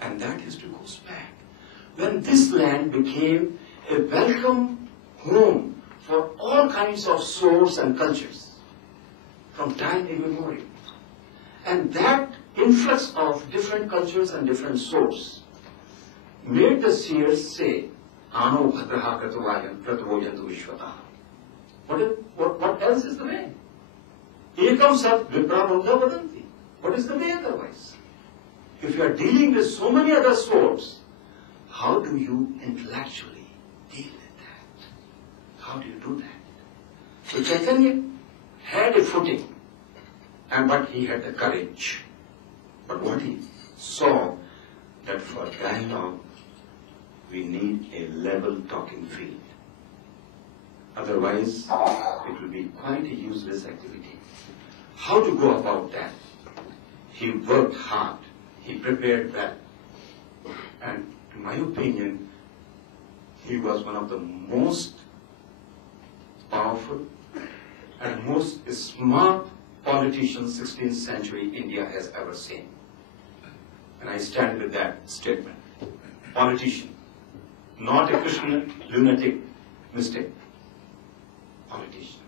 And that history goes back. When this land became a welcome home for all kinds of souls and cultures from time immemorial. And that influx of different cultures and different souls made the seers say, Ano bhadraha kratavoyantu vishwataha. What else is the way? Ekam sat vipra bandha vadanti. What is the way otherwise? If you are dealing with so many other souls, how do you intellectually deal with that? How do you do that? So Chaitanya had a footing, but he had the courage. But what he saw, that for dialogue, we need a level talking field. Otherwise, it will be quite a useless activity. How to go about that? He worked hard. He prepared well. And in my opinion, he was one of the most powerful and most smart politicians 16th century India has ever seen. And I stand with that statement. Politician. Not a Christian lunatic mistake. Politician.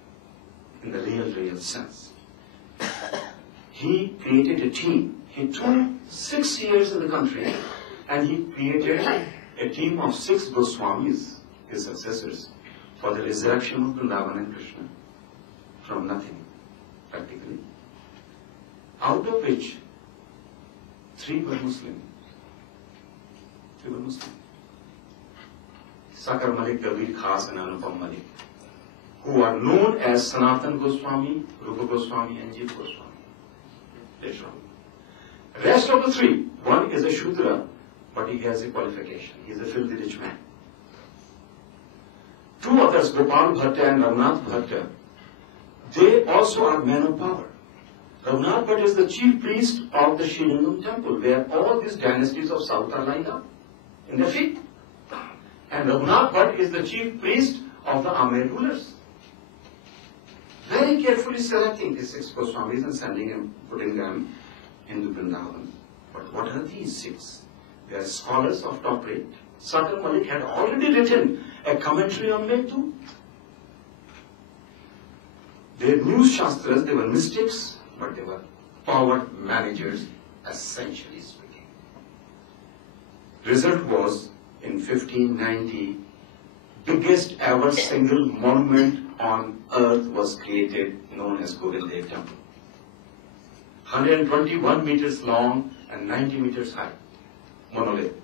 In the real sense. He created a team. He took 6 years in the country and he created a team of 6 Goswamis, his successors, for the resurrection of Vrindavan and Krishna from nothing, practically. Out of which 3 were Muslim. 3 were Muslim. Sakar Malik, Kabir Khas and Anupam Malik, who are known as Sanatan Goswami, Rupa Goswami and Jeev Goswami. Later on. Rest of the 3, one is a Shudra, but he has a qualification. He is a filthy rich man. 2 others, Gopal Bhatta and Ravnath Bhatta, they also are men of power. Ravnath Bhatta is the chief priest of the Srilingam temple, where all these dynasties of South are lined up in their feet. And Ravnath Bhatta is the chief priest of the Amer rulers. Very carefully selecting these 6 Goswamis and sending them, putting them into Vrindavan. But what are these 6? They are scholars of top rate. Sakar Malik had already written a commentary on Vedu. They knew Shastras, they were mystics, but they were power managers, essentially speaking. Result was, in 1590, biggest ever single monument on earth was created, known as Govindev Temple. 121 meters long and 90 meters high. Monolith.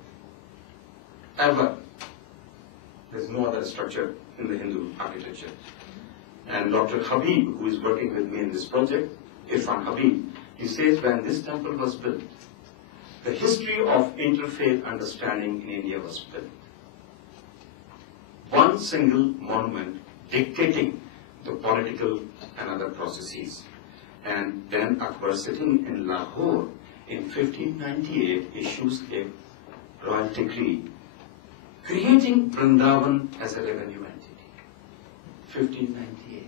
Ever. There's no other structure in the Hindu architecture. And Dr. Habib, who is working with me in this project, Irfan Habib, he says when this temple was built, the history of interfaith understanding in India was built. One single monument dictating the political and other processes. And then Akbar, sitting in Lahore in 1598, issues a royal decree creating Vrindavan as a revenue entity. 1598.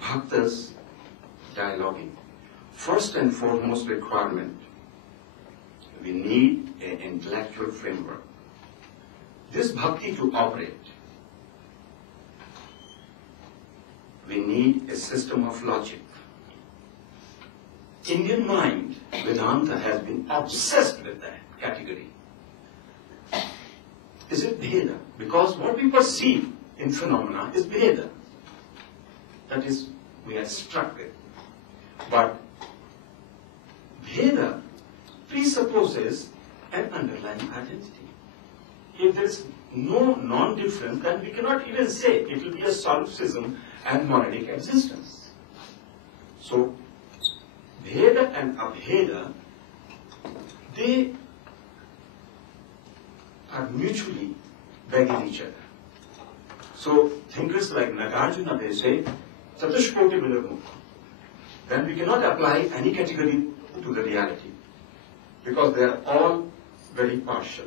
Bhaktas dialoguing. First and foremost requirement, we need an intellectual framework. This bhakti to operate, we need a system of logic. Indian mind, Vedanta, has been obsessed with that category. Is it Bheda? Because what we perceive in phenomena is Bheda. That is, we are struck with. But Bheda presupposes an underlying identity. If there is no non-difference, then we cannot even say it will be a solipsism and monadic existence. So, Bheda and Abheda, they are mutually begging each other. So, thinkers like Nagarjuna, they say, Chatushkoti Vilamukha. Then we cannot apply any category to the reality, because they are all very partial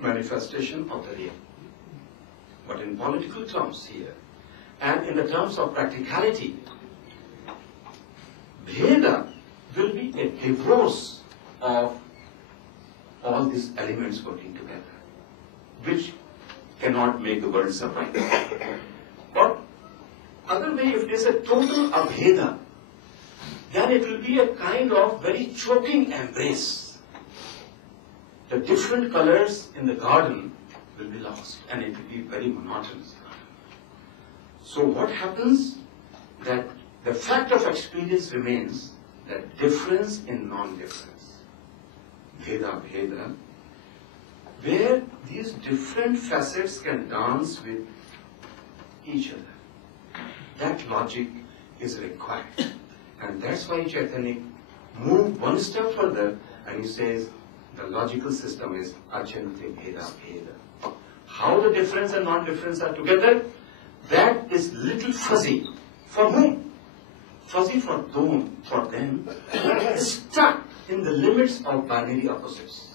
manifestation of the real. But in political terms here, and in the terms of practicality, Bheda will be a divorce of all these elements working together, which cannot make the world survive. Or other way, if it is a total abheda, then it will be a kind of very choking embrace. The different colors in the garden will be lost, and it will be very monotonous. So what happens? That the fact of experience remains that difference in non-difference, bheda bheda, where these different facets can dance with each other. That logic is required. And that's why Chaitanya moved one step further and he says the logical system is achinte bheda bheda. How the difference and non-difference are together, that is little fuzzy. For whom? Fuzzy for them who are stuck in the limits of binary opposites.